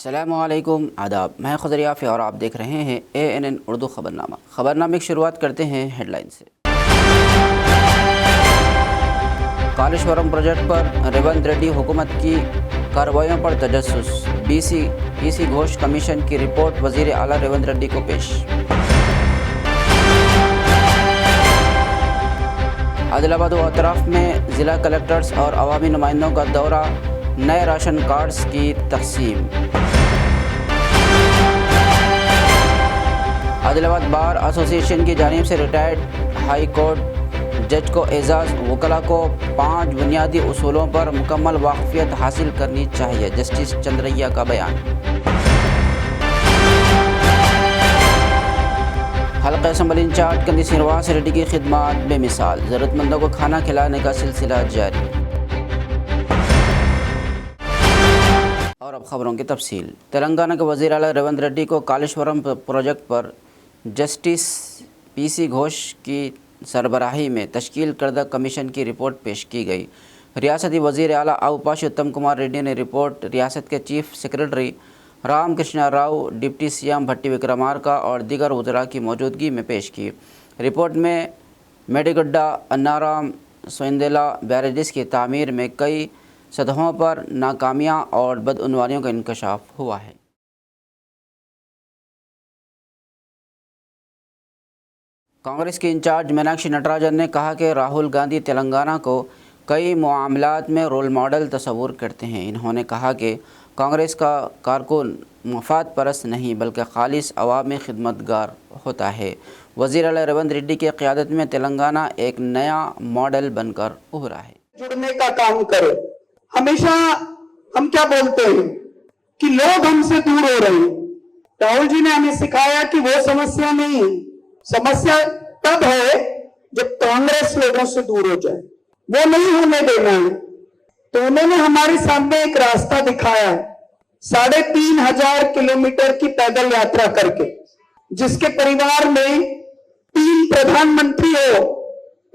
अस्सलामुअलैकुम आदाब, मैं खुदर याफ़ी और आप देख रहे हैं ANN उर्दू ख़बरनामा। ख़बरनामे की शुरुआत करते हैं हेडलाइन से। कालेश्वरम प्रोजेक्ट पर रेवंत रेड्डी हुकूमत की कार्रवाइयों पर तजस्सुस, पीसी घोष कमीशन की रिपोर्ट वज़ीर आला रेवंत रेड्डी को पेश। आदिलाबाद व अतराफ़ में ज़िला कलेक्टर्स और अवामी नुमाइंदों का दौरा, नए राशन कार्ड्स की तक़सीम। आदिलाबाद बार एसोसिएशन की जानिब से रिटायर्ड हाई कोर्ट जज को एजाज़, वकला को 5 बुनियादी उसूलों पर मुकम्मल वाक़फ़ियत हासिल करनी चाहिए, जस्टिस चंद्रैया का बयान। हल्का असम्बली इंचार्ज कंदी श्रीनिवास रेड्डी की खिदमत बेमिसाल, ज़रूरतमंदों को खाना खिलाने का सिलसिला जारी। और अब ख़बरों की तफसील। तेलंगाना के वज़ीर आला रेवंत रेड्डी को कालेश्वरम प्रोजेक्ट पर जस्टिस पीसी घोष की सरबराही में तश्कील करदा कमीशन की रिपोर्ट पेश की गई। रियासती वज़ीर आला अवपाशी उत्तम कुमार रेड्डी ने रिपोर्ट रियासत के chief secretary Ram Krishna Rao, deputy CM Bhatti Vikramarka और दीगर वज़रा की मौजूदगी में पेश की। रिपोर्ट में मेडिगड्डा, अन्नाराम, सोइंदेला बैरेजेस की तामीर में कई सतहों पर नाकामियाँ और बदउनवानियों का इंकशाफ हुआ है। कांग्रेस के इंचार्ज मीनाक्षी नटराजन ने कहा कि राहुल गांधी तेलंगाना को कई मामलात में रोल मॉडल तस्वूर करते हैं। इन्होंने कहा कि कांग्रेस का कारकुन मफाद परस्त नहीं बल्कि खालिस अवामी खिदमतगार होता है। वज़ीर आला रेवंत रेड्डी की क़यादत में तेलंगाना एक नया मॉडल बनकर उभरा है। जुड़ने का काम करो। हमेशा हम क्या बोलते हैं कि लोग हमसे दूर हो रहे हैं। राहुल जी ने हमें सिखाया कि वो समस्या नहीं है, समस्या तब है जब कांग्रेस लोगों से दूर हो जाए, वो नहीं होने देना है। तो उन्होंने हमारे सामने एक रास्ता दिखाया है, 3500 किलोमीटर की पैदल यात्रा करके, जिसके परिवार में 3 प्रधानमंत्री हो,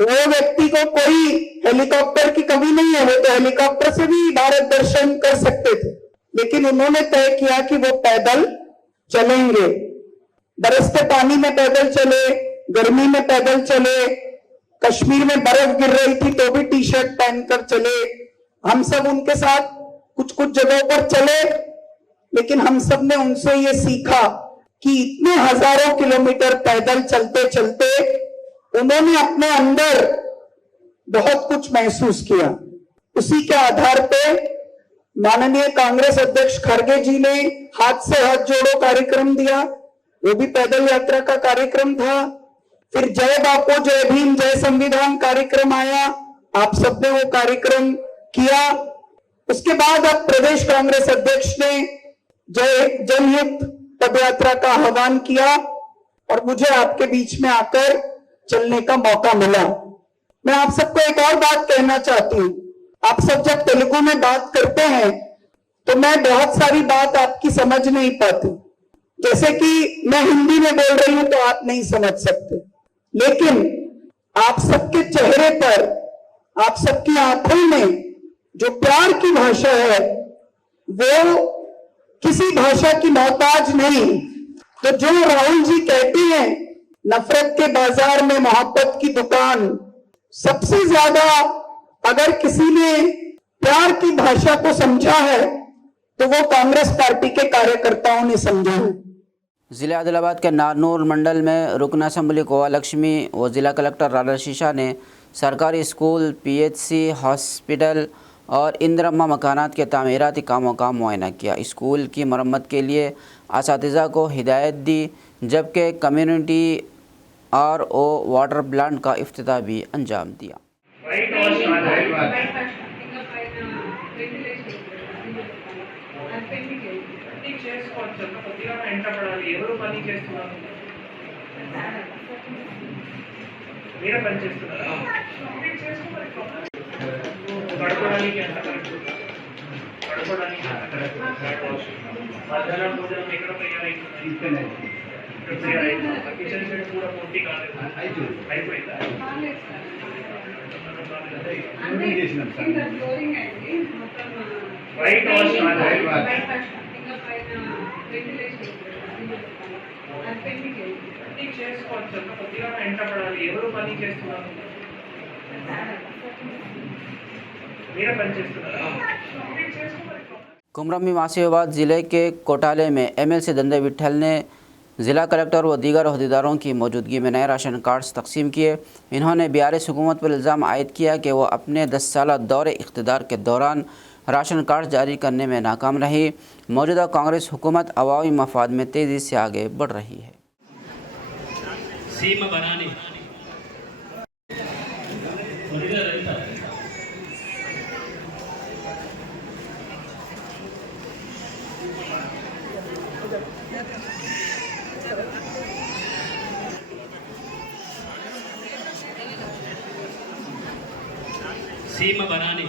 वो व्यक्ति को कोई हेलीकॉप्टर की कमी नहीं है। वो तो हेलीकॉप्टर से भी भारत दर्शन कर सकते थे, लेकिन उन्होंने तय किया कि वो पैदल चलेंगे। बरसते पानी में पैदल चले, गर्मी में पैदल चले, कश्मीर में बर्फ गिर रही थी तो भी टी शर्ट पहनकर चले। हम सब उनके साथ कुछ कुछ जगहों पर चले, लेकिन हम सब ने उनसे ये सीखा कि इतने हजारों किलोमीटर पैदल चलते चलते उन्होंने अपने अंदर बहुत कुछ महसूस किया। उसी के आधार पे माननीय कांग्रेस अध्यक्ष खड़गे जी ने हाथ से हाथ जोड़ो कार्यक्रम दिया, वो भी पैदल यात्रा का कार्यक्रम था। फिर जय बापू जय भीम जय संविधान कार्यक्रम आया, आप सबने वो कार्यक्रम किया। उसके बाद अब प्रदेश कांग्रेस अध्यक्ष ने जय जनहित पदयात्रा का आह्वान किया और मुझे आपके बीच में आकर चलने का मौका मिला। मैं आप सबको एक और बात कहना चाहती हूँ। आप सब जब तेलुगु में बात करते हैं तो मैं बहुत सारी बात आपकी समझ नहीं पाती, जैसे कि मैं हिंदी में बोल रही हूं तो आप नहीं समझ सकते, लेकिन आप सबके चेहरे पर, आप सबकी आंखों में जो प्यार की भाषा है वो किसी भाषा की मोहताज नहीं। तो जो राहुल जी कहते हैं नफरत के बाजार में मोहब्बत की दुकान, सबसे ज्यादा अगर किसी ने प्यार की भाषा को समझा है तो वो कांग्रेस पार्टी के कार्यकर्ताओं ने समझा है। ज़िला आदिलाबाद के नारनूर मंडल में रुकन असम्बली कोवा लक्ष्मी व ज़िला कलेक्टर राधा शीशा ने सरकारी स्कूल, PHC, हॉस्पिटल और इंदिरम्मा मकानात के तामीराती कामों का मुआयना किया। स्कूल की मरम्मत के लिए असातिज़ा को हिदायत दी, जबकि कम्युनिटी RO वाटर प्लांट का इफ्तिताह भी अंजाम दिया। వైట్ వాష్ అన్ని చేసుకోవచ్చు అన్న కొద్దిగా వెంట పడాలి ఎవరు పని చేస్తున్నారు మీరే పని చేస్తున్నారా మీరు చేసుకోవాలి कुमरम मासियाबाद ज़िले के कोटाले में एमएलसी दंदे विट्ठल ने ज़िला कलेक्टर व दीगर अहदेदारों की मौजूदगी में नए राशन कार्ड्स तकसीम किए। इन्होंने बीआरएस हुकूमत पर इल्ज़ाम आयद किया कि वह अपने 10 साल दौरे इख्तिदार के दौरान राशन कार्ड जारी करने में नाकाम रही। मौजूदा कांग्रेस हुकूमत अवामी मफाद में तेज़ी से आगे बढ़ रही है। सीमा बनाने सीमा बनाने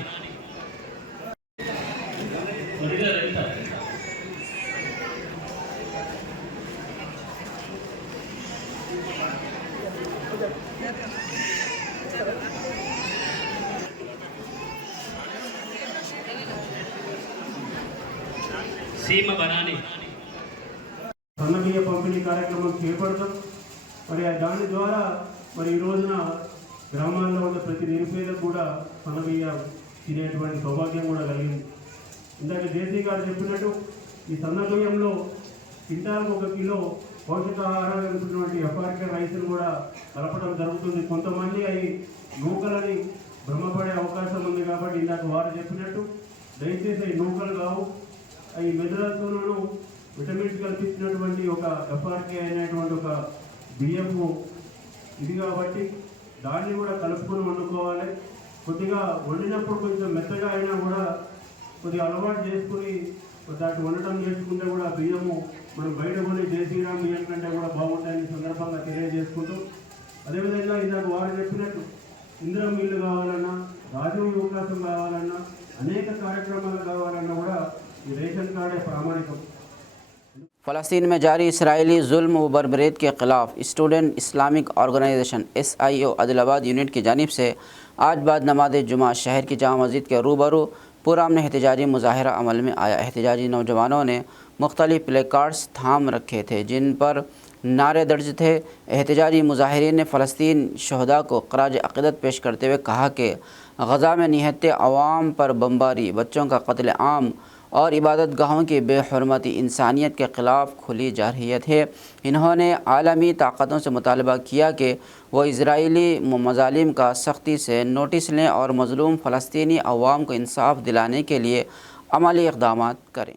सीमा बनाने సన్నబియ్య పంపిణీ కార్యక్రమం చేపడతాం మరి దాని ద్వారా మరి ఈ రోజున గ్రామాల్లో ఉన్న ప్రతి నిరుపేదకు కూడా సన్నబియ్య తినేటువంటి సౌభాగ్యం కూడా కలిగింది. ఇందాక జేసీ గారు చెప్పినట్టు ఈ సన్నబియ్యంలో క్వింటాల్కు 1 కిలో పోషకాహారాలు కలిపినటువంటి ఎఫ్ఆర్కే రైస్ను కూడా కలపడం జరుగుతుంది. కొంతమంది అవి నూకలని భ్రమపడే అవకాశం ఉంది కాబట్టి ఇందాక వారు చెప్పినట్టు దయచేసి అవి నూకలు కావు, అవి మెదడుతోనూ విటమిన్స్ కల్పించినటువంటి ఒక ఎఫ్ఆర్కే అనేటువంటి ఒక బియ్యము ఇది కాబట్టి దాన్ని కూడా కలుపుకొని వండుకోవాలి. కొద్దిగా వండినప్పుడు కొంచెం మెత్తగా అయినా కూడా కొద్దిగా అలవాటు చేసుకుని దాన్ని వండటం చేసుకుంటే కూడా బియ్యము మనం బయట కొని జయశ్రీరామ్ బియ్యం కంటే కూడా బాగుంటాయని సందర్భంగా తెలియజేసుకుంటూ, అదేవిధంగా ఇందాక వారు చెప్పినట్టు ఇందిరా మిల్లు కావాలన్నా, రాజీవ్ అవకాశం కావాలన్నా, అనేక కార్యక్రమాలు కావాలన్నా కూడా ఈ రేషన్ కార్డే ప్రామాణికం. फ़लस्तीन में जारी इसराइली जुल्म व बर्बरीत के ख़िलाफ़ student Islamic organisation SIO Adilabad unit की जानिब से आज बाद नमाज जुमा शहर की जामा मस्जिद के रूबरू पुरअमन एहतजाजी मुजाहरा अमल में आया। एहतजाजी नौजवानों ने मुख्तलिफ प्ले कार्ड्स थाम रखे थे जिन पर नारे दर्ज थे। एहतजाजी मुजाहिरीन ने फ़लस्तीन शहदा को ख़राज अक़ीदत पेश करते हुए कहा कि गज़ा में निहत्ते अवाम पर बमबारी, बच्चों का कत्ल आम और इबादत गाहों की बेहरमती इंसानियत के ख़िलाफ़ खुली जारहियत है। इन्होंने आलमी ताकतों से मुतालबा किया कि वह इजराइली मज़ालिम का सख्ती से नोटिस लें और मज़लूम फ़लस्तीनी अवाम को इंसाफ दिलाने के लिए अमली इक़दाम करें।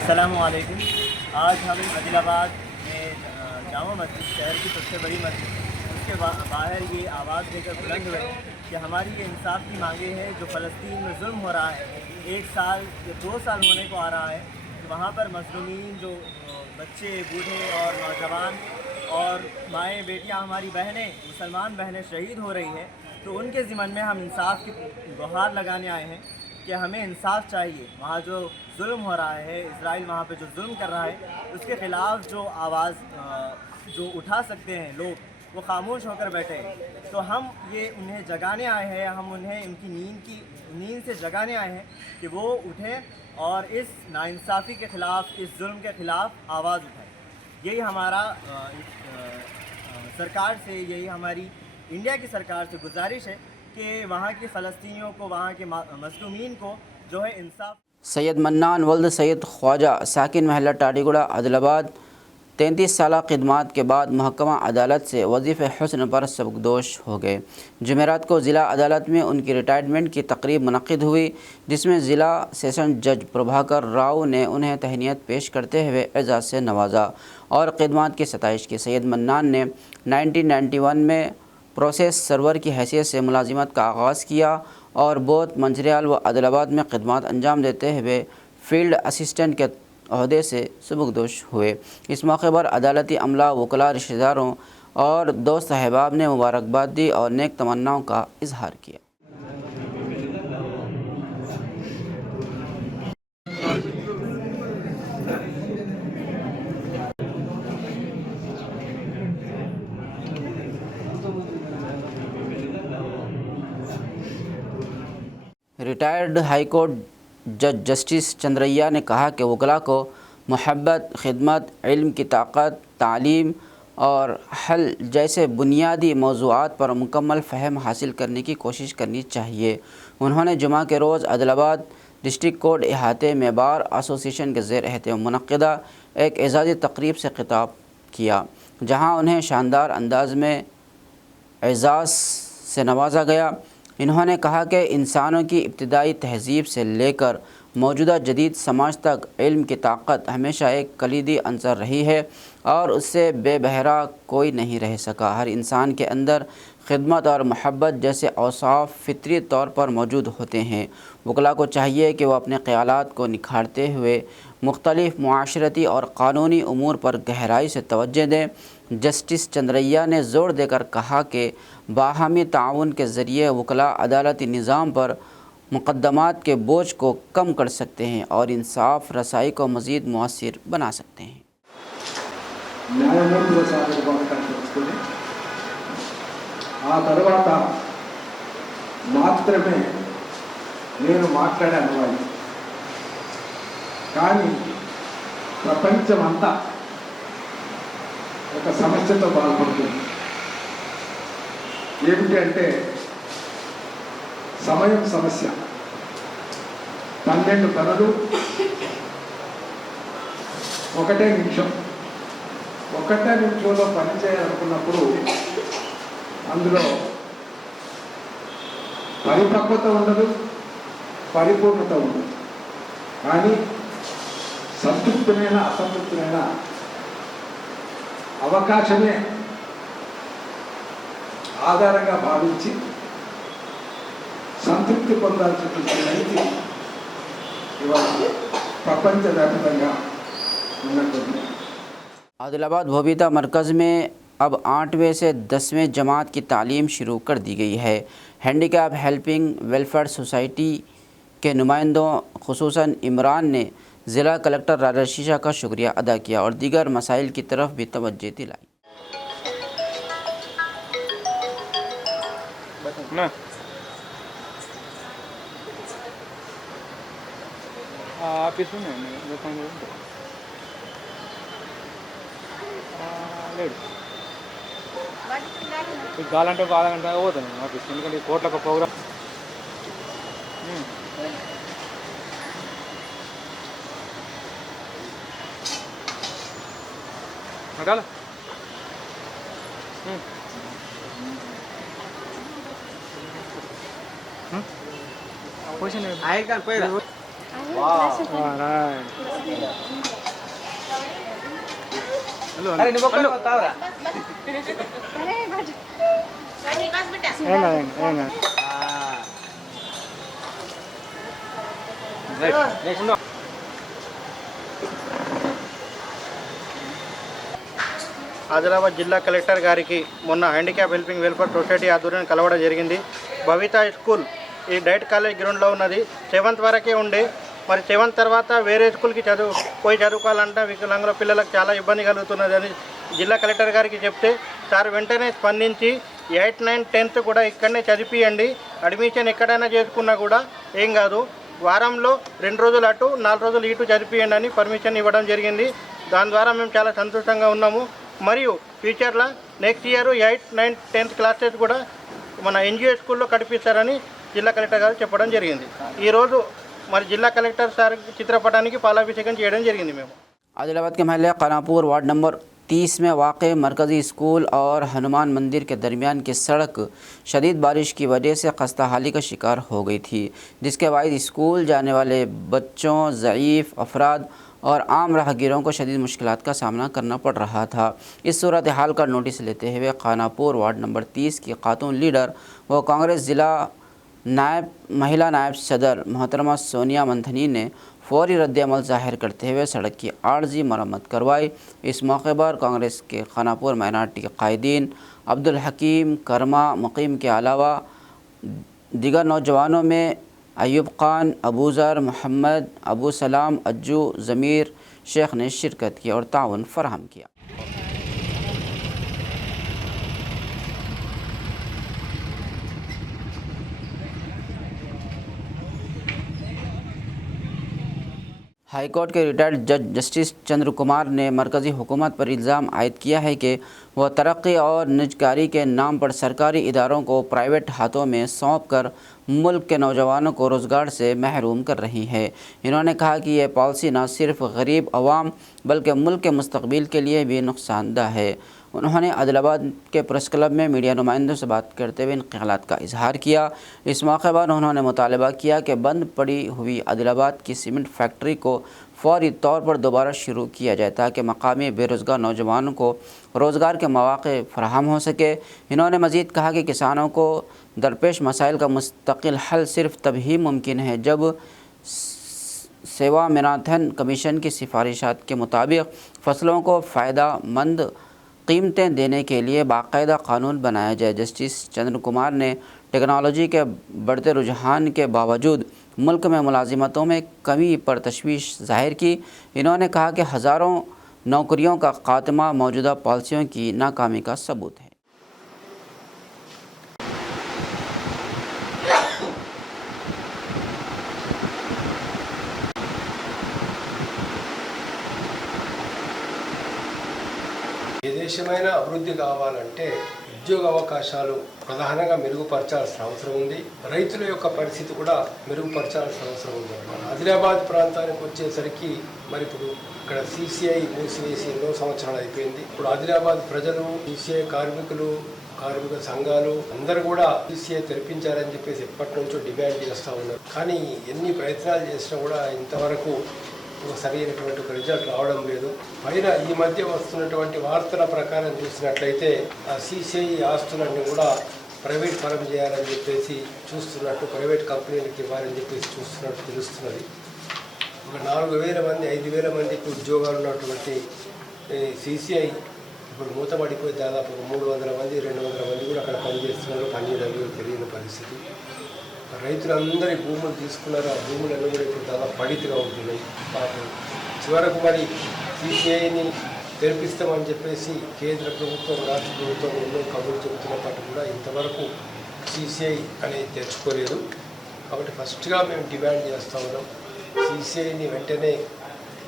अस्सलामुअलैकुम। आज हम आदिलाबाद में जामा मस्जिद, शहर की सबसे बड़ी मस्जिद, उसके बाहर ये आवाज़ लेकर बुलंद हुए कि हमारी ये इंसाफ की मांगे हैं। जो फ़लस्तीन में जुल्म हो रहा है, 1 साल या 2 साल होने को आ रहा है, तो वहाँ पर मज़लूमीन जो बच्चे, बूढ़े और नौजवान और माएँ, बेटियाँ, हमारी बहनें, मुसलमान बहनें शहीद हो रही हैं, तो उनके ज़िम्मन में हम इंसाफ की गुहार लगाने आए हैं कि हमें इंसाफ चाहिए। वहाँ जो जुल्म हो रहा है, इजराइल वहाँ पे जो जुल्म कर रहा है, उसके ख़िलाफ़ जो आवाज़ जो उठा सकते हैं लोग, वो खामोश होकर बैठे हैं। तो हम ये उन्हें जगाने आए हैं, हम उन्हें उनकी नींद से जगाने आए हैं कि वो उठें और इस नाइंसाफ़ी के ख़िलाफ़, इस जुल्म के ख़िलाफ़ आवाज़ उठाएं। यही हमारा सरकार से, यही हमारी इंडिया की सरकार से गुजारिश है कि वहाँ के फ़लस्तीनियों को, वहाँ के मज़लूमीन को जो है इंसाफ। सैयद मन्नान वल्द सैयद ख्वाजा साकिन महल्ला टाडीगुड़ा आदिलाबाद 33 साल खिदमात के बाद महकमा अदालत से वजीफ़े हुस्न पर सबकदोश हो गए। जुमेरात को ज़िला अदालत में उनकी रिटायरमेंट की तकरीब मुनक़िद हुई, जिसमें ज़िला सेशन जज प्रभाकर राव ने उन्हें तहनीत पेश करते हुए एजाज़ से नवाजा और खिदमात की सताइश की। सैयद मन्नान ने 1991 में प्रोसेस सर्वर की हैसियत से मुलाजिमत का आगाज़ किया और बोध, मंझरियाल व आदिलाबाद में खिदमत अंजाम देते हुए फील्ड असिस्टेंट के अहदे से सबकदोश हुए। इस मौके पर अदालती अमला, वकला, रिश्तेदारों और दोस्त अहबाब ने मुबारकबाद दी और नेक तमन्नाओं का इजहार किया। रिटायर्ड हाईकोर्ट जज जस्टिस चंद्रैया ने कहा कि वकला को मोहब्बत, खिदमत, इल्म की ताकत, तालीम और हल जैसे बुनियादी मौज़ूआत पर मुकम्मल फ़हम हासिल करने की कोशिश करनी चाहिए। उन्होंने जुमा के रोज़ आदिलाबाद डिस्ट्रिक्ट कोर्ट इहाते में बार एसोसिएशन के ज़ेर एहतमाम मुनक़्क़दा एक एज़ाज़ी तकरीब से खिताब किया, जहाँ उन्हें शानदार अंदाज़ में एज़ाज़ से नवाजा गया। इन्होंने कहा कि इंसानों की इब्तिदाई तहज़ीब से लेकर मौजूदा जदीद समाज तक इल्म की ताकत हमेशा एक कलीदी अंसर रही है और उससे बेबहरा कोई नहीं रह सका। हर इंसान के अंदर खिदमत और मोहब्बत जैसे औसाफ फितरी तौर पर मौजूद होते हैं। वकला को चाहिए कि वह अपने ख़यालात को निखारते हुए मुख्तलिफ़ मुआशरती और क़ानूनी उमूर पर गहराई से तवज्जो दें। जस्टिस चंद्रैया ने ज़ोर देकर कहा कि बाहमी ताउन के ज़रिए वकला अदालती निज़ाम पर मुक़द्दमात के बोझ को कम कर सकते हैं और इंसाफ रसाई को मज़ीद मुअस्सिर बना सकते हैं। న్యాయమూర్తుల సాధన తెలుసుకుని ఆ తర్వాత మాత్రమే నేను మాట్లాడే అనుభవం. కానీ ప్రపంచమంతా ఒక సమస్యతో బాధపడుతుంది. ఏమిటి అంటే సమయం సమస్య. 12 పనులు ఒకటే నిమిషంలో పని చేయాలనుకున్నప్పుడు అందులో పరిపక్వత ఉండదు, పరిపూర్ణత ఉండదు. కానీ సంతృప్తినైనా అసంతృప్తినైనా అవకాశమే ఆధారంగా భావించి సంతృప్తి పొందాల్సినటువంటి స్థితి ఇవాళ ప్రపంచవ్యాప్తంగా ఉన్నట్టుంది. आदिलाबाद भोबीता मरकज़ में अब 8वें से 10वें जमात की तालीम शुरू कर दी गई है। हैंडीकैप हेल्पिंग वेलफेयर सोसाइटी के नुमाइंदों खुसूसन इमरान ने ज़िला कलेक्टर राजर्षि शाह का शुक्रिया अदा किया और दीगर मसाइल की तरफ भी तवज्जो दिलाई। కావాలంటే ఒక ఆధా గంట పోతాను ఆఫీస్, ఎందుకంటే కోట్ల ప్రోగ్రామ్ అకాల క్వశ్చన్ ఆదిలాబాద్ జిల్లా కలెక్టర్ గారికి మొన్న హ్యాండిక్యాప్ హెల్పింగ్ వెల్ఫేర్ సొసైటీ ఆధ్వర్యంలో కలవడం జరిగింది. భవిత స్కూల్ ఈ డైట్ కాలేజ్ గ్రౌండ్లో ఉన్నది. 7th వరకే ఉండే, మరి 7th తర్వాత వేరే స్కూల్కి చదువుకోవాలంటే వికలాంగుల పిల్లలకు చాలా ఇబ్బంది కలుగుతున్నది అని జిల్లా కలెక్టర్ గారికి చెప్తే సార్ వెంటనే స్పందించి 8th, 9th, 10th కూడా ఇక్కడనే చదివియండి, అడ్మిషన్ ఎక్కడైనా చేసుకున్నా కూడా ఏం కాదు, వారంలో 2 రోజులు అటు 4 రోజులు ఇటు చదివియండి అని పర్మిషన్ ఇవ్వడం జరిగింది. దాని ద్వారా మేము చాలా సంతోషంగా ఉన్నాము. మరియు ఫ్యూచర్లో next year 8th, 9th, 10th classes కూడా మన ఎన్జిఓ స్కూల్లో కడిపిస్తారని జిల్లా కలెక్టర్ గారు చెప్పడం జరిగింది. ఈరోజు మరి జిల్లా కలెక్టర్ సార్ చిత్రపటానికి పాలాభిషేకం చేయడం జరిగింది. మేము आदिलाबाद के महल खानापुर वार्ड नंबर 30 में वाक़ मरकज़ी स्कूल और हनुमान मंदिर के दरमियान की सड़क शदीद बारिश की वजह से खस्ता हाली का शिकार हो गई थी, जिसके बाद स्कूल जाने वाले बच्चों, ज़ईफ़ अफराद और आम राहगीरों को शदीद मुश्किलात का सामना करना पड़ रहा था। इस सूरत हाल का नोटिस लेते हुए खानापुर वार्ड नंबर 30 की खातून लीडर व कांग्रेस ज़िला महिला नायब सदर मोहतरमा सोनिया मंथनी ने फौरी रद्द-ए-अमल ज़ाहिर करते हुए सड़क की आर्जी मरम्मत करवाई। इस मौके पर कांग्रेस के खानापुर माइनॉरिटी के कायदीन अब्दुल हकीम कर्मा मुकीम के अलावा दीगर नौजवानों में अयूब खान, अबूज़र, मोहम्मद, अबू सलाम, अज्जू, ज़मीर शेख ने शिरकत की और ताउन फराहम किया। हाईकोर्ट के रिटायर्ड जज जस्टिस चंद्र कुमार ने मरकज़ी हुकूमत पर इल्ज़ाम आयद किया है कि वह तरक्की और निजकारी के नाम पर सरकारी इदारों को प्राइवेट हाथों में सौंप कर मुल्क के नौजवानों को रोज़गार से महरूम कर रही है। इन्होंने कहा कि यह पॉलिसी न सिर्फ गरीब अवाम बल्कि मुल्क के मुस्तकबिल के लिए भी नुकसानदा है। उन्होंने आदिलाबाद के प्रेस क्लब में मीडिया नुमाइंदों से बात करते हुए इन ख्यालात का इजहार किया। इस मौके पर उन्होंने मुतालबा किया कि बंद पड़ी हुई आदिलाबाद की सीमेंट फैक्ट्री को फौरी तौर पर दोबारा शुरू किया जाए ताकि मकामी बेरोज़गार नौजवानों को रोज़गार के मौक़े फराहम हो सके। इन्होंने मज़ीद कहा कि किसानों को दरपेश मसाइल का मुस्तकिल हल सिर्फ तभी मुमकिन है जब स्वामीनाथन कमीशन की सिफारिशात के मुताबिक फसलों को फ़ायदा मंद कीमतें देने के लिए बाकायदा कानून बनाया जाए। जस्टिस चंद्र कुमार ने टेक्नोलॉजी के बढ़ते रुझान के बावजूद मुल्क में मुलाजिमतों में कमी पर तशवीश ज़ाहिर की। इन्होंने कहा कि हज़ारों नौकरियों का खात्मा मौजूदा पॉलिसियों की नाकामी का सबूत है। దేశమైన అభివృద్ధి కావాలంటే ఉద్యోగ అవకాశాలు ప్రధానంగా మెరుగుపరచాల్సిన అవసరం ఉంది. రైతుల యొక్క పరిస్థితి కూడా మెరుగుపరచాల్సిన అవసరం ఉంది. ఆదిలాబాద్ ప్రాంతానికి వచ్చేసరికి మరి ఇప్పుడు ఇక్కడ సిసిఐ మూసివేసి ఎన్నో సంవత్సరాలు అయిపోయింది. ఇప్పుడు ఆదిలాబాద్ ప్రజలు, సిసిఐ కార్మికులు, కార్మిక సంఘాలు అందరూ కూడా సిసిఐ తెరిపించాలని చెప్పేసి ఎప్పటి నుంచో డిమాండ్ చేస్తూ ఉన్నారు. కానీ ఎన్ని ప్రయత్నాలు చేసినా కూడా ఇంతవరకు సరైనటువంటి ఒక రిజల్ట్ రావడం లేదు. పైన ఈ మధ్య వస్తున్నటువంటి వార్తల ప్రకారం చూసినట్లయితే ఆ సిసిఐ ఆస్తులన్నీ కూడా ప్రైవేట్ పరం చేయాలని చెప్పేసి చూస్తున్నట్టు, ప్రైవేట్ కంపెనీలకు ఇవ్వాలని చెప్పేసి చూస్తున్నట్టు తెలుస్తున్నది. ఒక 4,000 మంది 5,000 మందికి ఉద్యోగాలు ఉన్నటువంటి సిసిఐ ఇప్పుడు మూతపడిపోయి దాదాపు 300 మంది 200 మంది కూడా అక్కడ పనిచేస్తున్నారు. పనిచేయడం తెలియని పరిస్థితి. రైతులందరి భూములు తీసుకున్నారు. ఆ భూములన్నీ కూడా ఇప్పుడు దాదాపు పడితిగా ఉంటున్నాయి. పాపం చివరకు మరి సిసిఐని తెరిపిస్తామని చెప్పేసి కేంద్ర ప్రభుత్వం, రాష్ట్ర ప్రభుత్వం ఎన్నో కబుర్లు చెబుతున్నప్పటికీ కూడా ఇంతవరకు సిసిఐ అనేది తెచ్చుకోలేదు. కాబట్టి ఫస్ట్గా మేము డిమాండ్ చేస్తూ ఉన్నాం, సిసిఐని వెంటనే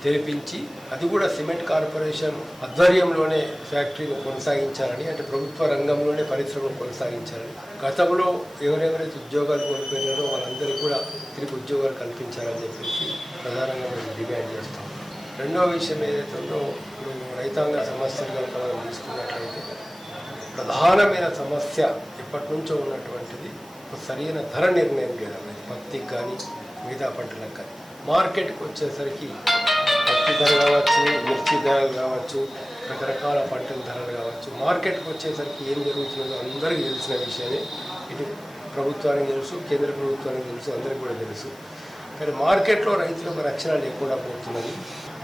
తెరిపించి అది కూడా సిమెంట్ కార్పొరేషన్ ఆధ్వర్యంలోనే ఫ్యాక్టరీని కొనసాగించాలని, అంటే ప్రభుత్వ రంగంలోనే పరిశ్రమను కొనసాగించాలని, గతంలో ఎవరెవరైతే ఉద్యోగాలు కోల్పోయినారో వాళ్ళందరికీ కూడా తిరిగి ఉద్యోగాలు కల్పించాలని చెప్పేసి ప్రధానంగా మేము డిమాండ్ చేస్తాం. రెండవ విషయం ఏదైతే ఉందో, ఇప్పుడు రైతాంగ సమస్యలు కనుక మనం తీసుకున్నట్లయితే ప్రధానమైన సమస్య ఎప్పటి నుంచో ఉన్నటువంటిది సరైన ధర నిర్ణయం లేదన్నది. పత్తికి కానీ మిగతా పంటలకు కానీ మార్కెట్కి వచ్చేసరికి పత్తి ధర కావచ్చు, మిర్చి ధరలు కావచ్చు, రకరకాల పంటల ధరలు కావచ్చు, మార్కెట్కి వచ్చేసరికి ఏం జరుగుతుందో అందరికీ తెలిసిన విషయమే. ఇటు ప్రభుత్వానికి తెలుసు, కేంద్ర ప్రభుత్వానికి తెలుసు, అందరికీ కూడా తెలుసు. కానీ మార్కెట్లో రైతులకు రక్షణ లేకుండా పోతున్నది.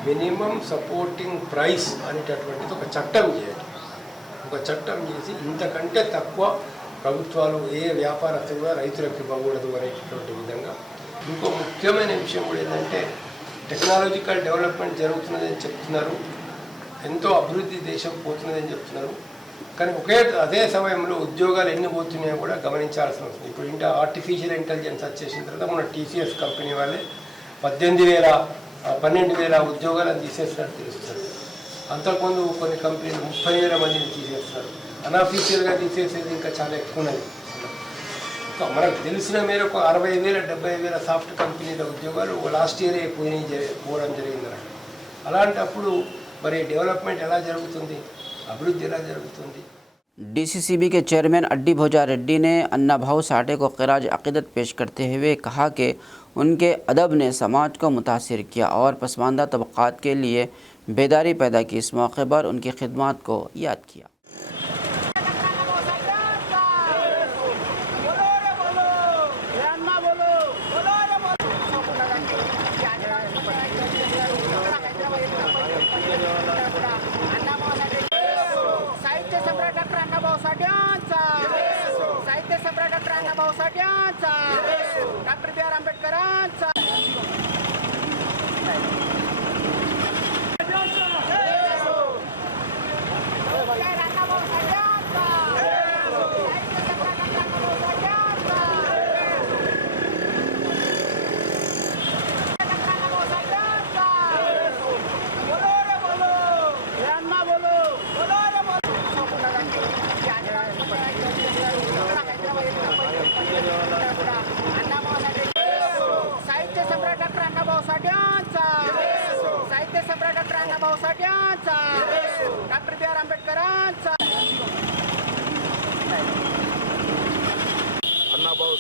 మినిమం సపోర్టింగ్ ప్రైస్ అనేటటువంటిది ఒక చట్టం చేయాలి. ఒక చట్టం చేసి ఇంతకంటే తక్కువ ప్రభుత్వాలు ఏ వ్యాపారస్తులు కూడా రైతులకు ఇవ్వకూడదు అనేటటువంటి విధంగా. ఇంకో ముఖ్యమైన విషయం కూడా ఏంటంటే, టెక్నాలజికల్ డెవలప్మెంట్ జరుగుతున్నదని చెప్తున్నారు, ఎంతో అభివృద్ధి దేశం పోతున్నదని చెప్తున్నారు. కానీ అదే సమయంలో ఉద్యోగాలు ఎన్ని పోతున్నాయో కూడా గమనించాల్సిన అవసరం. ఇప్పుడు ఆర్టిఫిషియల్ ఇంటెలిజెన్స్ వచ్చేసిన తర్వాత మన టీసీఎస్ కంపెనీ వాళ్ళే 12,000 ఉద్యోగాలను తీసేసినట్టు తెలుస్తుంది. అంతకుముందు కొన్ని కంపెనీలు 30,000 మందిని తీసేస్తున్నారు. అన్అఫీషియల్గా తీసేసేది ఇంకా చాలా ఎక్కువ ఉన్నది. మనకు తెలిసిన మేరకు 60,000 70,000 సాఫ్ట్ కంపెనీల ఉద్యోగాలు లాస్ట్ ఇయరే పోవడం జరిగింది. అలాంటప్పుడు మరి డెవలప్మెంట్ ఎలా జరుగుతుంది, అభివృద్ధి ఎలా జరుగుతుంది? डीसीसीबी के चेयरमैन अड्डी भोजा रेड्डी ने अन्ना भाऊ साठे को खिराज अक़ीदत पेश करते हुए कहा कि उनके अदब ने समाज को मुतासिर किया और पसमानदा तबक़ात के लिए बेदारी पैदा की। इस मौके पर उनकी खिदमत को याद किया।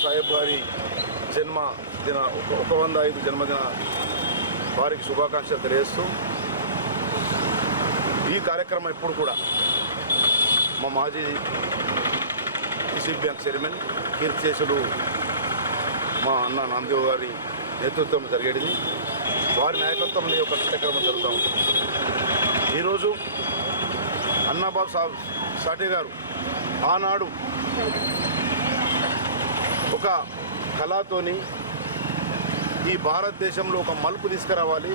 సాహెబ్ గారి జన్మదిన 105 జన్మదిన వారికి శుభాకాంక్షలు తెలియజేస్తూ ఈ కార్యక్రమం ఎప్పుడు కూడా మా మాజీ రిజర్వ్ బ్యాంక్ చైర్మన్ కీర్తిశేషులు మా అన్న నామదేవ్ గారి నేతృత్వం జరిగేది. వారి నాయకత్వంలో ఒక కార్యక్రమం జరుగుతూ ఉంటుంది. ఈరోజు అన్నాబాబు సాటే గారు ఆనాడు ఒక కళతోని ఈ భారతదేశంలో ఒక మలుపు తీసుకురావాలి,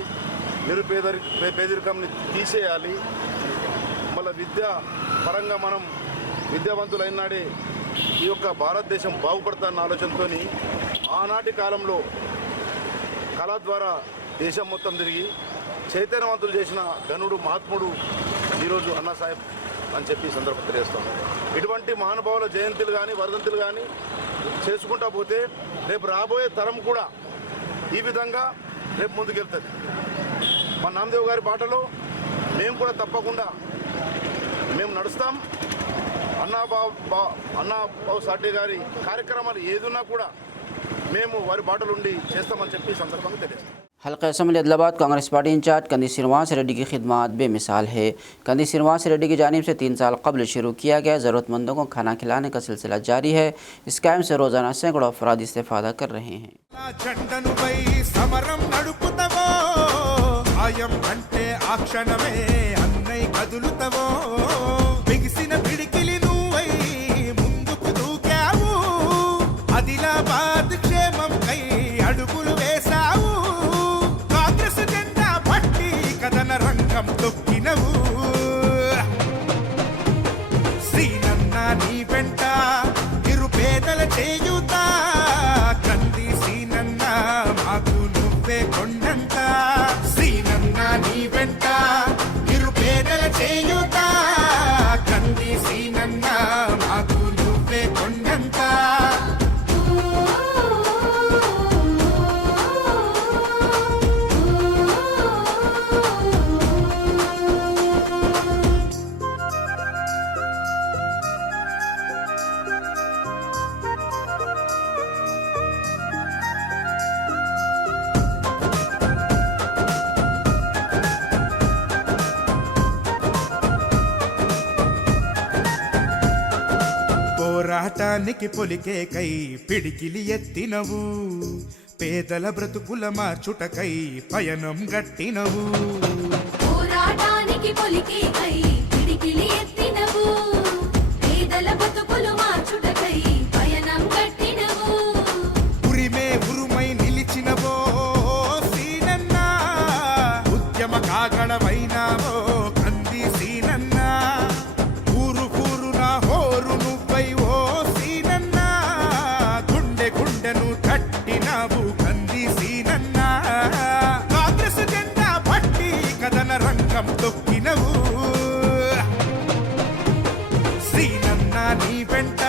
పేదరికంని తీసేయాలి, మళ్ళీ విద్యా పరంగా మనం విద్యావంతులైనాడే ఈ యొక్క భారతదేశం బాగుపడతాన్న ఆలోచనతో ఆనాటి కాలంలో కళ ద్వారా దేశం మొత్తం తిరిగి చైతన్యవంతులు చేసిన ఘనుడు మహాత్ముడు ఈరోజు అన్నా సాహెబ్ అని చెప్పి సందర్భం తెలియజేస్తాం. ఇటువంటి మహానుభావుల జయంతులు కానీ వర్ధంతులు కానీ చేసుకుంటా పోతే రేపు రాబోయే తరం కూడా ఈ విధంగా రేపు ముందుకెళ్తుంది. మా నామదేవ్ గారి బాటలో మేము కూడా తప్పకుండా మేము నడుస్తాం. అన్నాబాబు సాటే గారి కార్యక్రమాలు ఏదున్నా కూడా మేము వారి బాటలు ఉండి చేస్తామని చెప్పి సందర్భంగా తెలియజేస్తాం. हल्का असम्बली अदलाबाद कांग्रेस पार्टी इंचार्ज कंदी श्रीनिवास रेड्डी की खिदमत बेमिसाल है। कंदी श्रीनिवास रेड्डी की जानिब से 3 साल कबल शुरू किया गया ज़रूरतमंदों को खाना खिलाने का सिलसिला जारी है। इस कैम्प से रोज़ाना सैकड़ों अफराद इस्तेफादा कर रहे हैं। తొక్కినవు శ్రీనన్నా నీ వెంట నిరుపేదల చేయుత కంది శ్రీనన్నా మాకు నువ్వే కొండంత శ్రీనన్నా నీ వెంట నిరుపేదల చేయుత కంది శ్రీనన్నా మాకు నువ్వే కొండంత పోరాటానికి పొలికే కై పిడికిలి ఎత్తినవు పేదల బ్రతుకుల మార్చుటకై పయనం గట్టినవు పోరాటానికి పొలికే కై పిడికిలి ఎత్తినవు పేదల బ్రతుకులు మార్చుటకై పయనం గట్టినవు ఉరిమే ఉరుమై నిలిచినవో సీనన్నా ఉద్యమ కాగడవైనావో కంది సీనన్నా ఊరు కూరున హోరు నువ్వై ఓ సీనన్నా గుండె గుండెను తట్టినావు కంది సీనన్నా కాంగ్రెస్ జెండా పట్టి కథన రంగం తొక్కినవు సీనన్నా నీ వెంట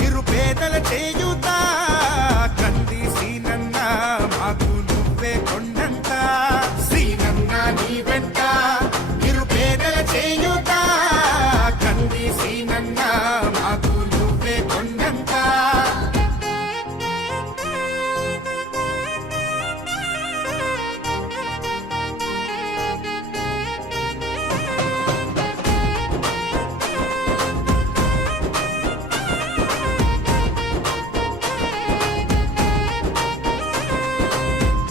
నిరుపేదల చేయుత కంది సీనన్నా మాకు నువ్వే కొండంత సీనన్నా నీ వెంట నిరుపేదల చేయుత కంది సీనన్నా మాకు నువ్వే కొండంత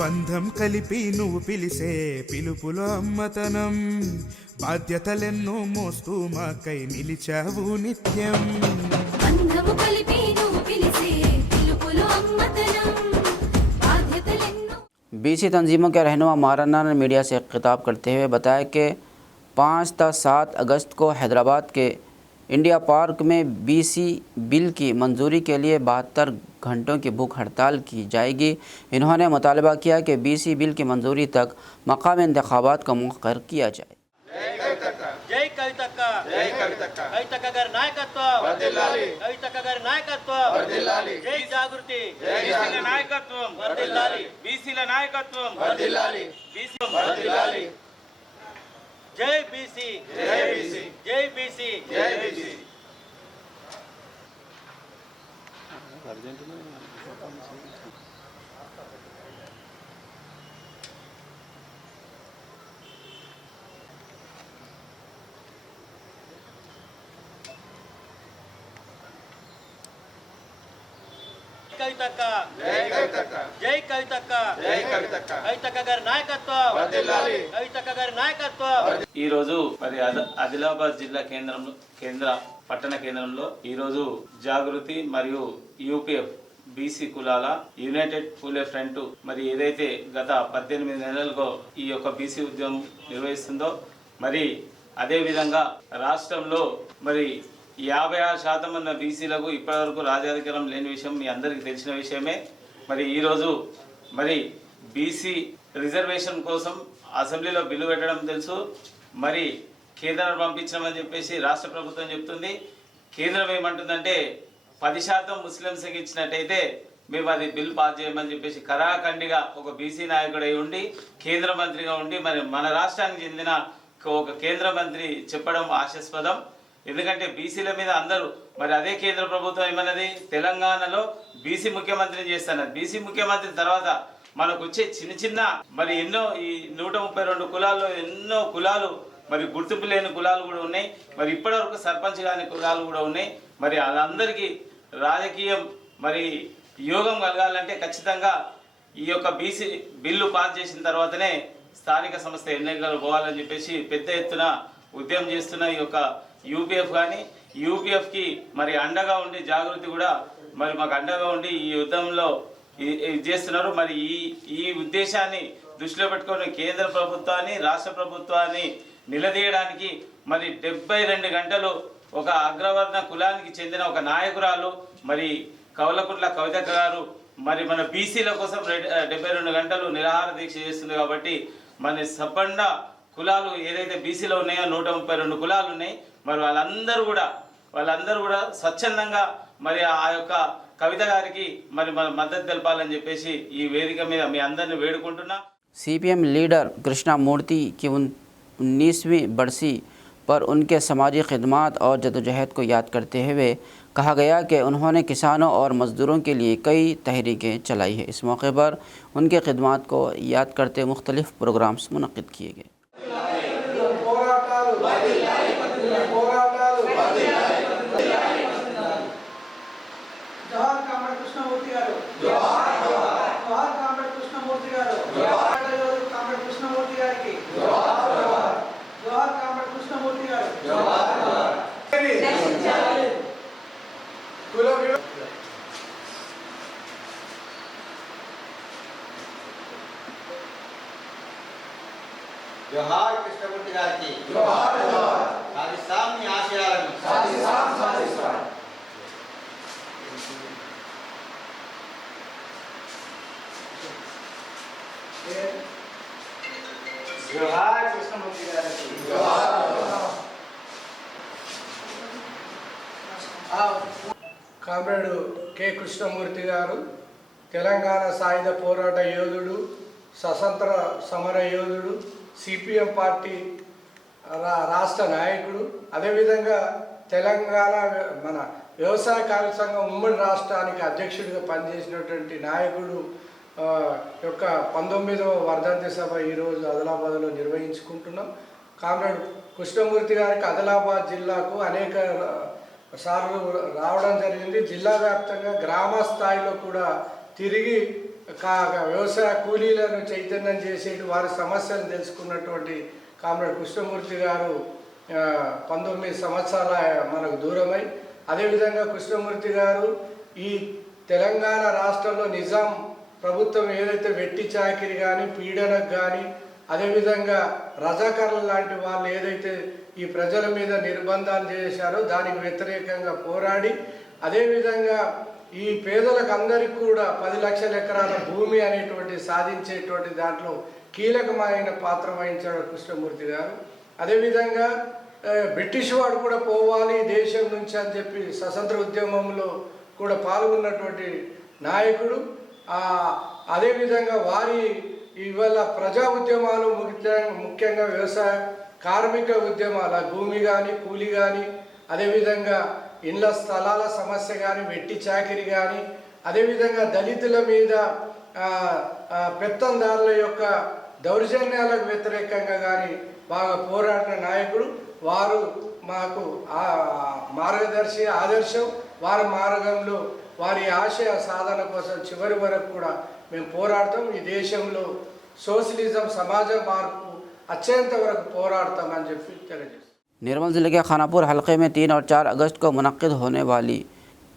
బంధం కలిపి నువ్వు పిలిసే పిలుపులో అమ్మతనం బాధ్యతలెన్నో మోస్తూ మాకై నిలిచావు నిత్యం బంధము కలిపి నువ్వు పిలిసే పిలుపులో అమ్మతనం బాధ్యతలెన్నో। BC तंजीमों के रहनुमा माराना ने मीडिया से खिताब करते हुए बताया कि 5 ta 7 अगस्त को हैदराबाद के इंडिया पार्क में BC बिल की मंजूरी के लिए 72 घंटों की भूख हड़ताल की जाएगी। इन्होंने मुतालबा किया कि BC बिल की मंजूरी तक मकामी इंतखाबात का मुक़र्रर किया जाए। जय कवितक्का जय कवितक्का कवितक्का गाరి నాయకత్వం వర్ధిల్లాలి కవితక్క గారి నాయకత్వం వర్ధిల్లాలి జై జాగృతి జై బీసీల నాయకత్వం వర్ధిల్లాలి బీసీల నాయకత్వం వర్ధిల్లాలి బీసీ వర్ధిల్లాలి జై బీసీ జై బీసీ జై బీసీ జై బీసీ కవితక్క జై కవితక్క కవితక్క గారి నాయకత్వం కవితక్క గారి నాయకత్వం. ఈరోజు మరి ఆదిలాబాద్ జిల్లా కేంద్ర పట్టణ కేంద్రంలో ఈరోజు జాగృతి మరియు యూపీఎఫ్ బీసీ కులాల యునైటెడ్ పూలే ఫ్రంట్ మరి ఏదైతే గత 18 నెలలుగా ఈ యొక్క బీసీ ఉద్యమం నిర్వహిస్తుందో మరి అదేవిధంగా రాష్ట్రంలో మరి 56% ఉన్న బీసీలకు ఇప్పటివరకు రాజ్యాధికారం లేని విషయం మీ అందరికీ తెలిసిన విషయమే. మరి ఈరోజు మరి బీసీ రిజర్వేషన్ కోసం అసెంబ్లీలో బిల్లు పెట్టడం తెలుసు. మరి కేంద్రం పంపించామని చెప్పేసి రాష్ట్ర ప్రభుత్వం చెప్తుంది. కేంద్రం ఏమంటుందంటే 10% ముస్లింస్కి ఇచ్చినట్టయితే మేము అది బిల్ పాస్ చేయమని చెప్పేసి కరాఖండిగా ఒక బీసీ నాయకుడై ఉండి కేంద్ర మంత్రిగా ఉండి మరి మన రాష్ట్రానికి చెందిన ఒక కేంద్ర మంత్రి చెప్పడం ఆశాస్పదం. ఎందుకంటే బీసీల మీద అందరూ మరి అదే కేంద్ర ప్రభుత్వం ఏమన్నది తెలంగాణలో బీసీ ముఖ్యమంత్రిని చేస్తున్నారు. బీసీ ముఖ్యమంత్రి తర్వాత మనకు వచ్చే చిన్న మరి ఎన్నో ఈ 132 కులాల్లో ఎన్నో కులాలు మరి గుర్తింపు లేని కులాలు కూడా ఉన్నాయి. మరి ఇప్పటివరకు సర్పంచ్ కాని కులాలు కూడా ఉన్నాయి. మరి వాళ్ళందరికీ రాజకీయం మరి యోగం కలగాలంటే ఖచ్చితంగా ఈ యొక్క బీసీ బిల్లు పాస్ చేసిన తర్వాతనే స్థానిక సంస్థ ఎన్నికలు పోవాలని చెప్పేసి పెద్ద ఎత్తున ఉద్యమం చేస్తున్న ఈ యొక్క యూపీఎఫ్ కానీ యూపీఎఫ్కి మరి అండగా ఉండి జాగృతి కూడా మరి మాకు అండగా ఉండి ఈ యుద్ధంలో చేస్తున్నారు. మరి ఈ ఉద్దేశాన్ని దృష్టిలో పెట్టుకొని కేంద్ర ప్రభుత్వాన్ని రాష్ట్ర ప్రభుత్వాన్ని నిలదీయడానికి మరి 72 గంటలు ఒక అగ్రవర్ణ కులానికి చెందిన ఒక నాయకురాలు మరి కవలకుంట్ల కవితక్క గారు మరి మన బీసీల కోసం 72 గంటలు నిరాహార దీక్ష చేస్తుంది. కాబట్టి మన సబ్బండ కులాలు ఏదైతే బీసీలో ఉన్నాయో 132 కులాలు ఉన్నాయి. మరి వాళ్ళందరూ కూడా స్వచ్ఛందంగా మరి ఆ యొక్క కవిత గారికి మరి మన మద్దతు తెలపాలని చెప్పేసి ఈ వేదిక మీద మీ అందరిని వేడుకుంటున్నా. सीपीएम लीडर कृष्णा मूर्ति की 19वीं बरसी पर उनके समाजी खिदमात और जदोजहद को याद करते हुए कहा गया कि उन्होंने किसानों और मज़दूरों के लिए कई तहरीकें चलाई है। इस मौके पर उनके खिदमात को याद करते मुख्तलिफ़ प्रोग्राम्स मुनक़्क़िद किए गए। జోహార్ కృష్ణమూర్తి గారికి జోహార్ జోహార్ సాధిస్తాం మీ ఆశయాలను సాధిస్తాం జోహార్ కృష్ణమూర్తి గారికి జోహార్ కామ్రేడ్ కె కృష్ణమూర్తి గారు తెలంగాణ సాయుధ పోరాట యోధుడు, స్వతంత్ర సమర యోధుడు, సిపిఎం పార్టీ రాష్ట్ర నాయకుడు, అదేవిధంగా తెలంగాణ మన వ్యవసాయ కార్మిక సంఘం ఉమ్మడి రాష్ట్రానికి అధ్యక్షుడిగా పనిచేసినటువంటి నాయకుడు యొక్క 19వ వర్ధంతి సభ ఈరోజు ఆదిలాబాద్లో నిర్వహించుకుంటున్నాం. కామ్రేడ్ కృష్ణమూర్తి గారికి ఆదిలాబాద్ జిల్లాకు అనేక సార్లు రావడం జరిగింది. జిల్లా వ్యాప్తంగా గ్రామ స్థాయిలో కూడా తిరిగి వ్యవసాయ కూలీలను చైతన్యం చేసేటి వారి సమస్యలను తెలుసుకున్నటువంటి కామ్రేడ్ కృష్ణమూర్తి గారు 19 సంవత్సరాల మనకు దూరమై, అదేవిధంగా కృష్ణమూర్తి గారు ఈ తెలంగాణ రాష్ట్రంలో నిజాం ప్రభుత్వం ఏదైతే వెట్టి చాకిరి కానీ పీడనకు కానీ అదేవిధంగా రజాకర్ల లాంటి వాళ్ళు ఏదైతే ఈ ప్రజల మీద నిర్బంధాలు చేశారో దానికి వ్యతిరేకంగా పోరాడి, అదేవిధంగా ఈ పేదలకు అందరికీ కూడా 10 లక్షల ఎకరాల భూమి అనేటువంటి సాధించేటువంటి దాంట్లో కీలకమైన పాత్ర వహించాడు కృష్ణమూర్తి గారు. అదేవిధంగా బ్రిటిష్ వాడు కూడా పోవాలి దేశం నుంచి అని చెప్పి స్వతంత్ర ఉద్యమంలో కూడా పాల్గొన్నటువంటి నాయకుడు. అదేవిధంగా వారి ఇవాళ ప్రజా ఉద్యమాలు ముఖ్యంగా వ్యవసాయ కార్మిక ఉద్యమాల భూమి కానీ కూలి కానీ అదేవిధంగా ఇండ్ల స్థలాల సమస్య కానీ వెట్టి చాకిరి కానీ అదేవిధంగా దళితుల మీద పెత్తందారుల యొక్క దౌర్జన్యాలకు వ్యతిరేకంగా కానీ బాగా పోరాడిన నాయకుడు. వారు మాకు మార్గదర్శి ఆదర్శం. వారి మార్గంలో వారి ఆశయ సాధన కోసం చివరి వరకు కూడా మేము పోరాడతాం. ఈ దేశంలో సోషలిజం సమాజ మార్పు అత్యంత వరకు పోరాడతామని చెప్పి తెలియజేస్తాం. निर्मल ज़िले के खानापुर हलक़े में 3 और 4 अगस्त को मुनक़्क़िद होने वाली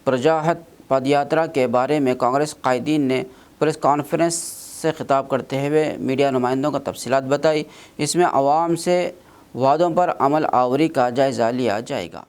प्रजाहत पदयात्रा के बारे में कांग्रेस कायदीन ने प्रेस कॉन्फ्रेंस से खिताब करते हुए मीडिया नुमाइंदों को तफसीलात बताई। इसमें अवाम से वादों पर अमल आवरी का जायज़ा लिया जाएगा।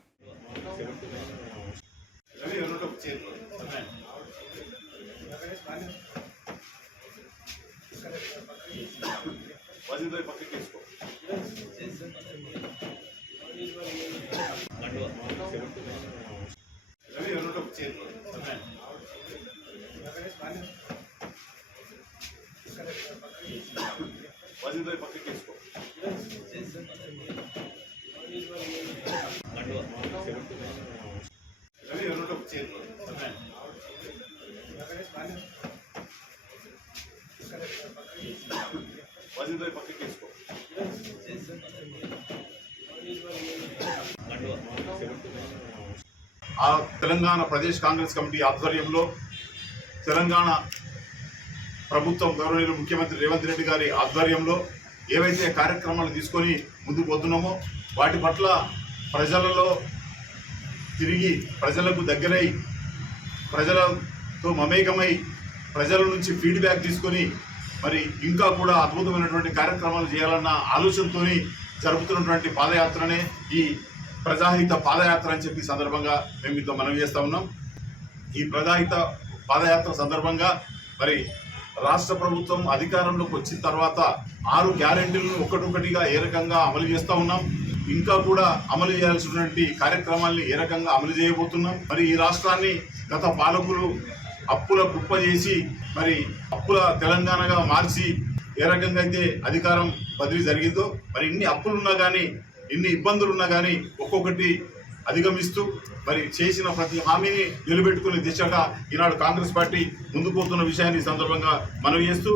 తెలంగాణ ప్రదేశ్ కాంగ్రెస్ కమిటీ ఆధ్వర్యంలో తెలంగాణ ప్రభుత్వం గౌరవనీయులు ముఖ్యమంత్రి రేవంత్ రెడ్డి గారి ఆధ్వర్యంలో ఏవైతే కార్యక్రమాలు తీసుకొని ముందుకు పోతున్నామో వాటి పట్ల ప్రజలలో తిరిగి ప్రజలకు దగ్గరై ప్రజలతో మమేకమై ప్రజల నుంచి ఫీడ్బ్యాక్ తీసుకొని మరి ఇంకా కూడా అద్భుతమైనటువంటి కార్యక్రమాలు చేయాలన్న ఆలోచనతోని జరుపుతున్నటువంటి పాదయాత్రనే ఈ ప్రజాహిత పాదయాత్ర అని చెప్పి సందర్భంగా మేము మీతో మనవి చేస్తూ ఉన్నాం. ఈ ప్రజాహిత పాదయాత్ర సందర్భంగా మరి రాష్ట్ర ప్రభుత్వం అధికారంలోకి వచ్చిన తర్వాత 6 గ్యారెంటీలను ఒక్కటొక్కటిగా ఏ రకంగా అమలు చేస్తూ ఉన్నాం, ఇంకా కూడా అమలు చేయాల్సినటువంటి కార్యక్రమాల్ని ఏ రకంగా అమలు చేయబోతున్నాం. మరి ఈ రాష్ట్రాన్ని గత పాలకులు అప్పుల కుప్ప చేసి మరి అప్పుల తెలంగాణగా మార్చి ఏ రకంగా అయితే అధికారం బదిలీ జరిగిందో మరి ఇన్ని అప్పులున్నా కానీ ఇన్ని ఇబ్బందులున్నా కానీ ఒక్కొక్కటి అధిగమిస్తూ మరి చేసిన ప్రతి హామీని నిలబెట్టుకునే దిశగా ఈనాడు కాంగ్రెస్ పార్టీ ముందుకు పోతున్న విషయాన్ని సందర్భంగా మనవి చేస్తూ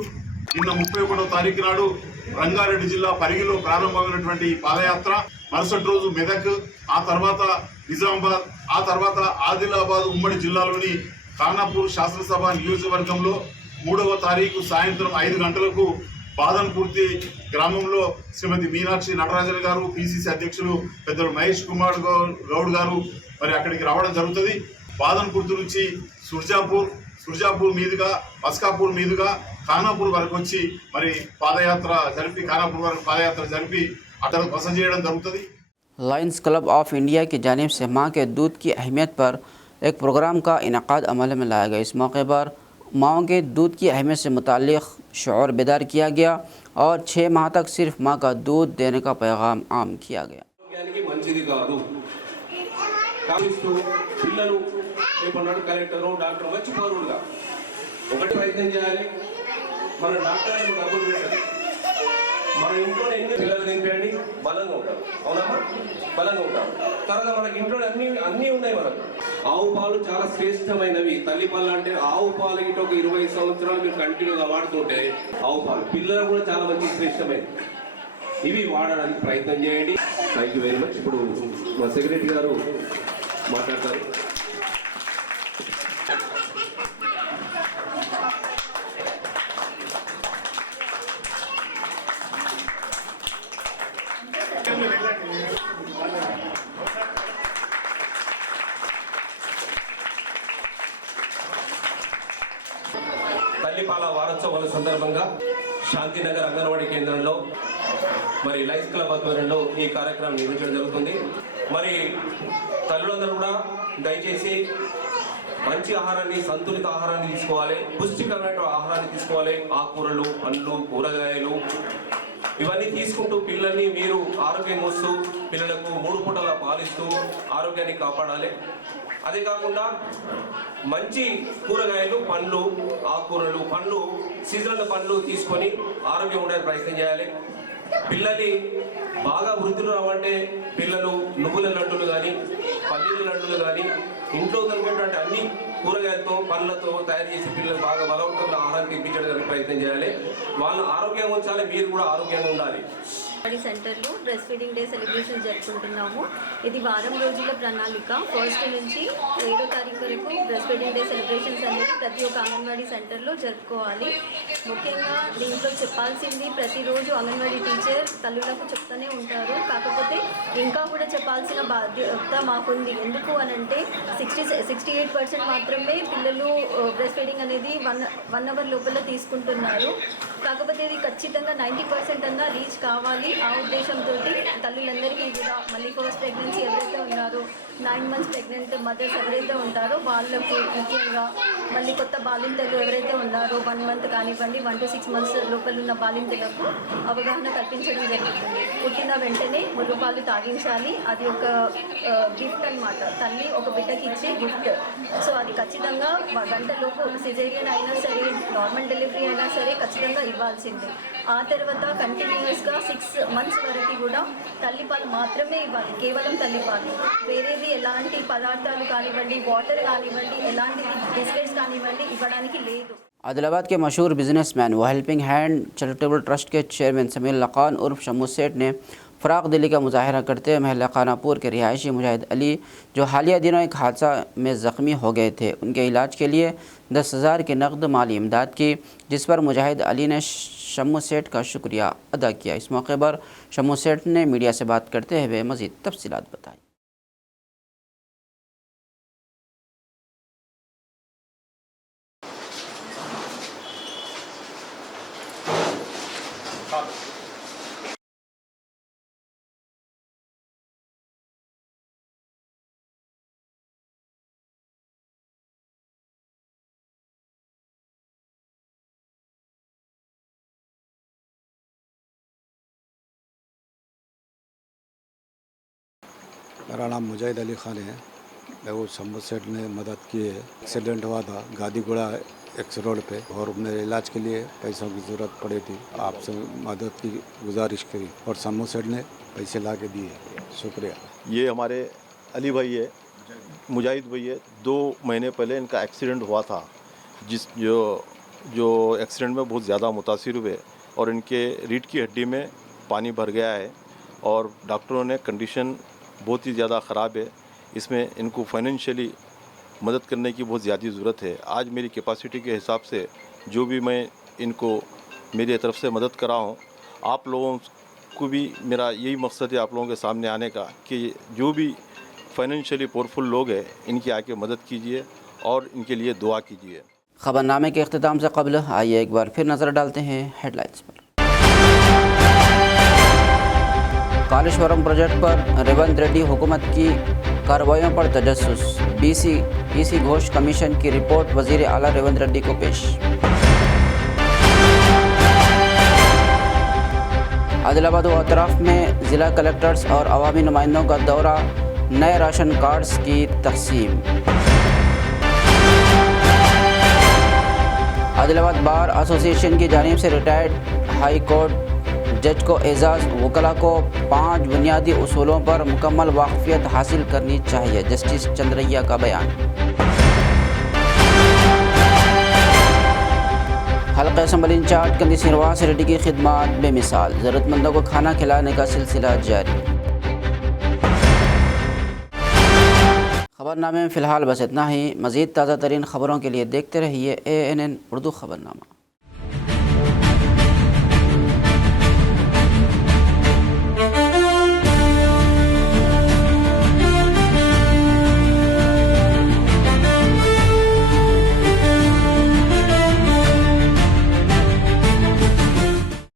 నిన్న 31వ తారీఖు నాడు రంగారెడ్డి జిల్లా పరిగిలో ప్రారంభమైనటువంటి ఈ పాదయాత్ర మరుసటి రోజు మెదక్, ఆ తర్వాత నిజామాబాద్, ఆ తర్వాత ఆదిలాబాద్ ఉమ్మడి జిల్లాలోని ఖానాపూర్ శాసనసభ నియోజకవర్గంలో 3వ తారీఖు సాయంత్రం 5 గంటలకు బాదన్పూర్తి గ్రామంలో శ్రీమతి మీనాక్షి నటరాజన్ గారు, పిసిసి అధ్యక్షులు పెద్దలు మహేష్ కుమార్ గౌడ్ గారు మరి అక్కడికి రావడం జరుగుతుంది. బాదన్పూర్తి నుంచి సుర్జాపూర్ మీదుగా మస్కాపూర్ మీదుగా ఖానాపూర్ వరకు వచ్చి మరి ఖానాపూర్ వరకు పాదయాత్ర జరిపి అక్కడ బస చేయడం జరుగుతుంది. लायंस क्लब ऑफ इंडिया की जानिब से माँ के दूध की अहमियत पर एक प्रोग्राम का इनेकाद अमल में लाया गया। इस मौके पर माँओं के दूध की अहमियत से मुताल्लिक़ शऊर बेदार किया गया और 6 माह तक सिर्फ माँ का दूध देने का पैगाम आम किया गया। మన ఇంట్లో ఎన్ని పిల్లలు తినిపేయండి బలంగా ఉంటారు, అవునమ్మా? బలంగా ఉంటారు. తర్వాత మనకి ఇంట్లో అన్నీ ఉన్నాయి. మనకు ఆవు పాలు చాలా శ్రేష్టమైనవి. తల్లి పాలు అంటే ఆవు పాలు ఇటు ఒక 20 సంవత్సరాలు మీరు కంటిన్యూగా వాడుతుంటే ఆవు పాలు పిల్లలు కూడా చాలా మంచి శ్రేష్టమైనవి. ఇవి వాడడానికి ప్రయత్నం చేయండి. Thank you very much. ఇప్పుడు మా సెక్రటరీ గారు మాట్లాడతారు. తల్లిపాల వారోత్సవాల సందర్భంగా శాంతినగర్ అంగన్వాడీ కేంద్రంలో మరి లయన్స్ క్లబ్ ఆధ్వర్యంలో ఈ కార్యక్రమం నిర్వహించడం జరుగుతుంది. మరి తల్లులందరూ కూడా దయచేసి మంచి ఆహారాన్ని, సంతులిత ఆహారాన్ని తీసుకోవాలి, పుష్టికరమైన ఆహారాన్ని తీసుకోవాలి. ఆకుకూరలు, పండ్లు, కూరగాయలు ఇవన్నీ తీసుకుంటూ పిల్లల్ని మీరు ఆరోగ్యం మోస్తూ పిల్లలకు 3 పూటలా పాలిస్తూ ఆరోగ్యాన్ని కాపాడాలి. అదే కాకుండా మంచి కూరగాయలు, పండ్లు, ఆకుకూరలు, పండ్లు, సీజనల్ పండ్లు తీసుకొని ఆరోగ్యం ఉండడానికి ప్రయత్నం చేయాలి. పిల్లల్ని బాగా వృద్ధిలో రావంటే పిల్లలు నువ్వుల లడ్డులు కానీ, పల్లీల లడ్డులు కానీ, ఇంట్లో దొరికేటువంటి అన్ని కూరగాయలతో, పండ్లతో తయారు చేసి పిల్లలు బాగా బలవంతంగా ఆహారం తినిపించడానికి ప్రయత్నం చేయాలి. వాళ్ళ ఆరోగ్యంగా ఉంచాలి, మీరు కూడా ఆరోగ్యంగా ఉండాలి. సెంటర్లో బ్రెస్ట్ ఫీడింగ్ డే సెలబ్రేషన్ జరుపుకుంటున్నాము. ఇది వారం రోజుల ప్రణాళిక. 1st నుంచి 7వ తారీఖు వరకు బ్రెస్ట్ ఫీడింగ్ డే సెలబ్రేషన్స్ అనేది ప్రతి ఒక్క అంగన్వాడీ సెంటర్లో జరుపుకోవాలి. ముఖ్యంగా దీంట్లో చెప్పాల్సింది ప్రతిరోజు అంగన్వాడీ టీచర్ తల్లులకు చెప్తూనే ఉంటారు. కాకపోతే ఇంకా కూడా చెప్పాల్సిన బాధ్యత మాకుంది. ఎందుకు అనంటే 68% మాత్రమే పిల్లలు బ్రెస్ట్ ఫీడింగ్ అనేది 1 అవర్ లోపల తీసుకుంటున్నారు. కాకపోతే ఇది ఖచ్చితంగా 90% అన్నా రీచ్ కావాలి. ఆ ఉద్దేశంతో తల్లులందరికీ కూడా మళ్ళీ ఫస్ట్ ప్రెగ్నెన్సీ ఎవరైతే ఉన్నారో 9 months ప్రెగ్నెంట్ మదర్స్ ఎవరైతే ఉంటారో వాళ్ళకు ముఖ్యంగా మళ్ళీ కొత్త బాలింతలు ఎవరైతే ఉన్నారో 1 month కానివ్వండి 1 to 6 months లోపల ఉన్న బాలింతలకు అవగాహన కల్పించడం జరుగుతుంది. పుట్టిన వెంటనే మురుగుపాలు తాగించాలి. అది ఒక గిఫ్ట్ అన్నమాట. తల్లి ఒక బిడ్డకి ఇచ్చే గిఫ్ట్. సో అది ఖచ్చితంగా గంటలోపు సిజేరియన్ అయినా సరే నార్మల్ డెలివరీ అయినా సరే ఖచ్చితంగా ఇవ్వాల్సిందే. ఆ తర్వాత కంటిన్యూస్గా 6 months వరకు కూడా తల్లిపాలు మాత్రమే ఇవ్వాలి. కేవలం తల్లిపాలు, వేరేది ఎలాంటి పదార్థాలు కానివ్వండి, వాటర్ కానివ్వండి, ఎలాంటి బిస్కెట్స్ కానివ్వండి ఇవ్వడానికి లేదు. आदिलाबाद के मशहूर बिजनेसमैन व हेल्पिंग हैंड चैरिटेबल ट्रस्ट के चेयरमैन समीर लखान उर्फ शम्मू सेठ ने फ़राक़ दिली का मुजाहरा करते हुए महल खानापुर के रिहायशी मुजाहिद अली, जो हालिया दिनों एक हादसा में ज़ख्मी हो गए थे, उनके इलाज के लिए 10,000 की नकद माली इमदाद की, जिस पर मुजाहिद अली ने शम्मू सेठ का शुक्रिया अदा किया। इस मौके पर शम्मू सेठ ने मीडिया से बात करते हुए मज़ीद तफसीलात बताई। मेरा नाम मुजाहिद अली ख़ान है। मैं वो शम्मू सेठ ने मदद की है। एक्सीडेंट हुआ था गादीगुड़ा एक्स रोड पे और मेरे इलाज के लिए पैसों की ज़रूरत पड़ी थी। आपसे मदद की गुजारिश करी और शम्मू सेठ ने पैसे ला के दिए। शुक्रिया। ये हमारे अली भाई है, मुजाहिद भाई है। 2 महीने पहले इनका एक्सीडेंट हुआ था, जो एक्सीडेंट में बहुत ज़्यादा मुतासिर हुए और इनके रीढ़ की हड्डी में पानी भर गया है और डॉक्टरों ने कंडीशन बहुत ही ज़्यादा ख़राब है। इसमें इनको फाइनेंशियली मदद करने की बहुत ज़्यादा ज़रूरत है। आज मेरी कैपेसिटी के हिसाब से जो भी मैं इनको मेरी तरफ से मदद करा हूँ, आप लोगों को भी मेरा यही मकसद है आप लोगों के सामने आने का कि जो भी फाइनेंशियली पावरफुल लोग हैं इनकी आके मदद कीजिए और इनके लिए दुआ कीजिए। खबरनामे के अख्तिताम से कबल आइए एक बार फिर नज़र डालते हैं हेडलाइंस पर। कालेश्वरम प्रोजेक्ट पर रेवंत रेड्डी हुकूमत की कार्रवाइयों पर तजस्सुस, पीसी घोष कमीशन की रिपोर्ट वज़ीर आला रेवंत रेड्डी को पेश। आदिलाबाद व अतराफ में ज़िला कलेक्टर्स और अवामी नुमाइंदों का दौरा, नए राशन कार्ड्स की तकसीम। आदिलाबाद बार एसोसिएशन की जानिब से रिटायर्ड हाई कोर्ट जज को एजाज़, वकला को 5 बुनियादी उसूलों पर मुकम्मल वाकफियत हासिल करनी चाहिए, जस्टिस चंद्रैया का बयान। हल्का असम्बली इंचार्ज कंदी श्रीनिवास रेड्डी की खिदमत बेमिसाल, ज़रूरतमंदों को खाना खिलाने का सिलसिला जारी। खबरनामे में फ़िलहाल बस इतना ही। मज़ीद ताज़ा तरीन खबरों के लिए देखते रहिए ANN उर्दू खबरनामा।